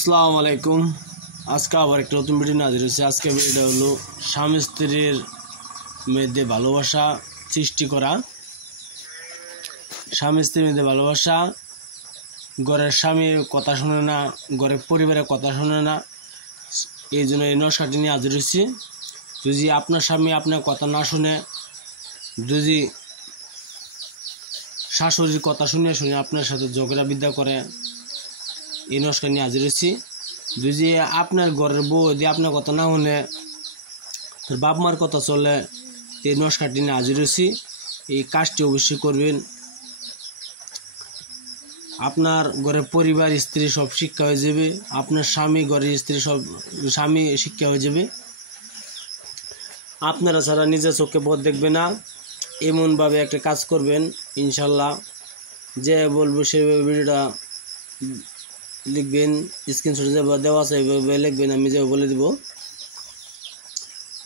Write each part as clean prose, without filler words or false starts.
আসসালামু আলাইকুম। আজকে আবার একটা নতুন ভিডিও হাজির হয়েছে। আজকে ভিডিওটা হলো স্বামী স্ত্রীর মধ্যে ভালোবাসা সৃষ্টি করা। স্বামী স্ত্রীর মধ্যে ভালোবাসা, ঘরের স্বামীর কথা শুনে না, ঘরের পরিবারের কথা শুনে না, এই জন্য এই নস্কাটি নিয়ে হাজির হয়েছি। যদি আপনার স্বামী আপনার কথা না শুনে, যদি শাশুড়ির কথা শুনে শুনে আপনার সাথে ঝগড়া বিদ্যা করে, এই নস্কা নিয়ে হাজির হয়েছি। যদি আপনার ঘরের বউ যদি আপনার কথা না শুনে, তোর বাপ মার কথা চলে, এই নস্কাটি নিয়ে হাজির হয়েছি। এই কাজটি অবশ্যই করবেন। আপনার ঘরের পরিবার স্ত্রী সব শিক্ষা হয়ে যাবে, আপনার স্বামী ঘরের স্ত্রী সব স্বামী শিক্ষা হয়ে যাবে। আপনারা ছাড়া নিজের চোখে পথ দেখবে না, এমনভাবে একটা কাজ করবেন। ইনশাল্লাহ যে বলবো সেভাবে ভিডিওটা লিখবেন, স্ক্রিনশট যেভাবে দেওয়া আছে এইভাবে লিখবেন, আমি যেভাবে বলে দেব।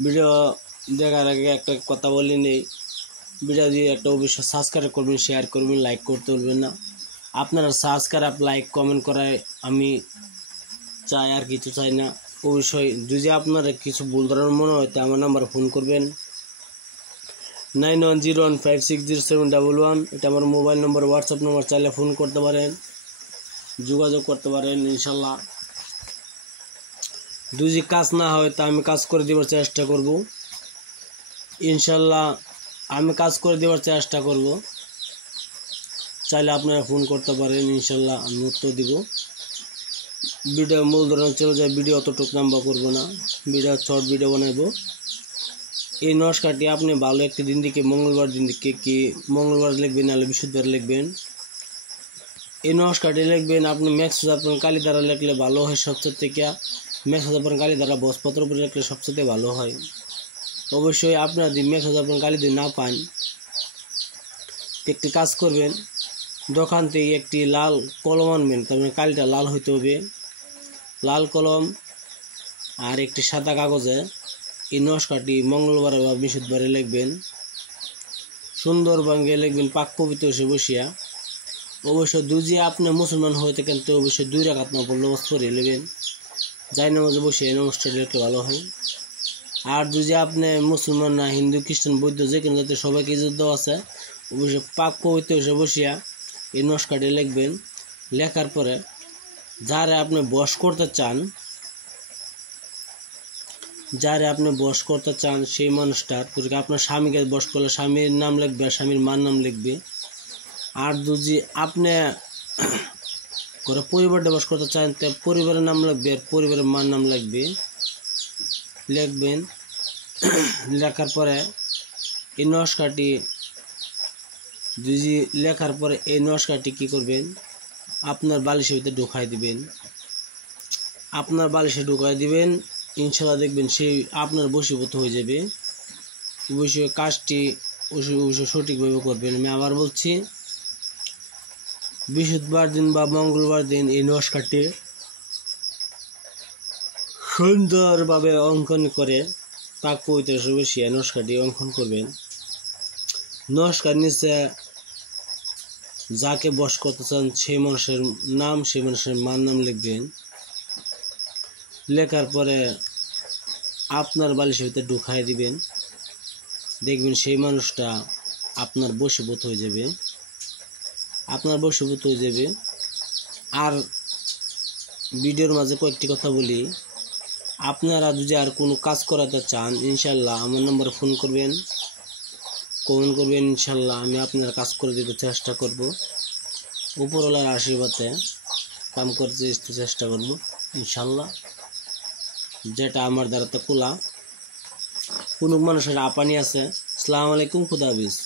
ভিডিও দেখার আগে একটা কথা বলে নেই, ভিডিও দিয়ে একটা অবশ্যই সাবস্ক্রাইব করবেন, শেয়ার করবেন, লাইক করতে বলবেন না। আপনারা সাবস্ক্রাইব লাইক কমেন্ট করায় আমি চাই, আর কিছু চাই না। অবশ্যই যদি আপনারা কিছু ভুল ধরনের মনে হয় তো আমার নাম্বার ফোন করবেন 9101560711। এটা আমার মোবাইল নম্বর, হোয়াটসঅ্যাপ নম্বর, চাইলে ফোন করতে পারেন, যোগাযোগ করতে পারেন। ইনশাল্লাহ যদি কাজ না হয় তা আমি কাজ করে দেওয়ার চেষ্টা করব। ইনশাল্লাহ আমি কাজ করে দেওয়ার চেষ্টা করব। চাইলে আপনারা ফোন করতে পারেন, ইনশাল্লাহ আমি উত্তর দিব। ভিডিও মূল ধরনের চলে যায়, ভিডিও অতটুকু লম্বা করবো না, ভিডিও শর্ট ভিডিও বানাবো। এই নস্কাটি আপনি ভালো একটি দিন দিকে, মঙ্গলবার দিন দিকে, কি মঙ্গলবার লিখবেন নাহলে বৃহস্পতিবার লিখবেন। এই নস্কাটি লিখবেন আপনি ম্যাক্স আপনার কালি দ্বারা লিখলে ভালো হয় সবচেয়ে থেকে। ম্যাক্স আপনার কালি দ্বারা বসপত্র উপরে লিখলে সবচেয়ে ভালো হয়। অবশ্যই আপনার যদি ম্যাক্স আপনার কালি দিয়ে না পান, একটি কাজ করবেন, দোকান থেকে একটি লাল কলম আনবেন, তারপরে কালিটা লাল হইতে হবে। লাল কলম আর একটি সাদা কাগজে এই নস্কাটি মঙ্গলবার বা বৃহস্পতিবারে লিখবেন। সুন্দর ভাঙ্গে লিখবেন, পাক পবিত্র সে বসিয়া। অবশ্যই যদি আপনি মুসলমান হয়ে থাকেন তো অবশ্যই 2 রাকাত নফল নামাজ পড়ে নেবেন, যাই নামাজে বসে এই নামাজটা লিখলে ভালো হয়। আর যদি আপনি মুসলমান না, হিন্দু খ্রিস্টান বৌদ্ধ যে কোনো জাতীয় সবাইকে ইজ্জত দেওয়া আছে, অবশ্যই পাক পবিত্র সে বসিয়া এই নস্কাটি লিখবেন। লেখার পরে যারা আপনি বশ করতে চান, সেই মানুষটার আপনার স্বামীকে বশ করলে স্বামীর নাম লিখবে, স্বামীর মার নাম লিখবে। আর যদি আপনি করে পরিবারটা বশ করতে চান তো পরিবারের নাম লিখবে আর পরিবারের মার নাম লিখবেন। লেখার পরে এই নস্কাটি যদি লেখার পরে এই নস্কাটি কী করবেন, আপনার বালিশের ভিতরে ঢুকাই দিবেন। ইনশাল্লাহ দেখবেন সেই আপনার বশীভূত হয়ে যাবে। অবশ্যই কাজটি অবশ্যই সঠিকভাবে করবেন। আমি আবার বলছি, বৃহস্পতিবার দিন বা মঙ্গলবার দিন এই নস্কাটি সুন্দরভাবে অঙ্কন করে পাক পবিত্র বসিয়ে নস্কাটি অঙ্কন করবেন। নস্কার নিচে যাকে বশ করতে চান সেই মানুষের নাম, সেই মানুষের মার নাম লিখবেন। লেখার পরে আপনার বালিশের ভিতরে ঢুকাই দিবেন। দেখবেন সেই মানুষটা আপনার বশীভূত হয়ে যাবে। আর ভিডিওর মাঝে কয়েকটি কথা বলি, আপনারা যদি আর কোনো কাজ করাতে চান ইনশাল্লাহ আমার নম্বরে ফোন করবেন, কমেন্ট করবেন। ইনশাল্লাহ আমি আপনার কাজ করে দিতে চেষ্টা করব। উপরওয়ালার আশীর্বাদে কাম করতে চেষ্টা করব ইনশাল্লাহ, যেটা আমার দ্বারা তো কুলা। কোনো মানুষের আপানি আছে। আসসালামু আলাইকুম, খুদা হাফেজ।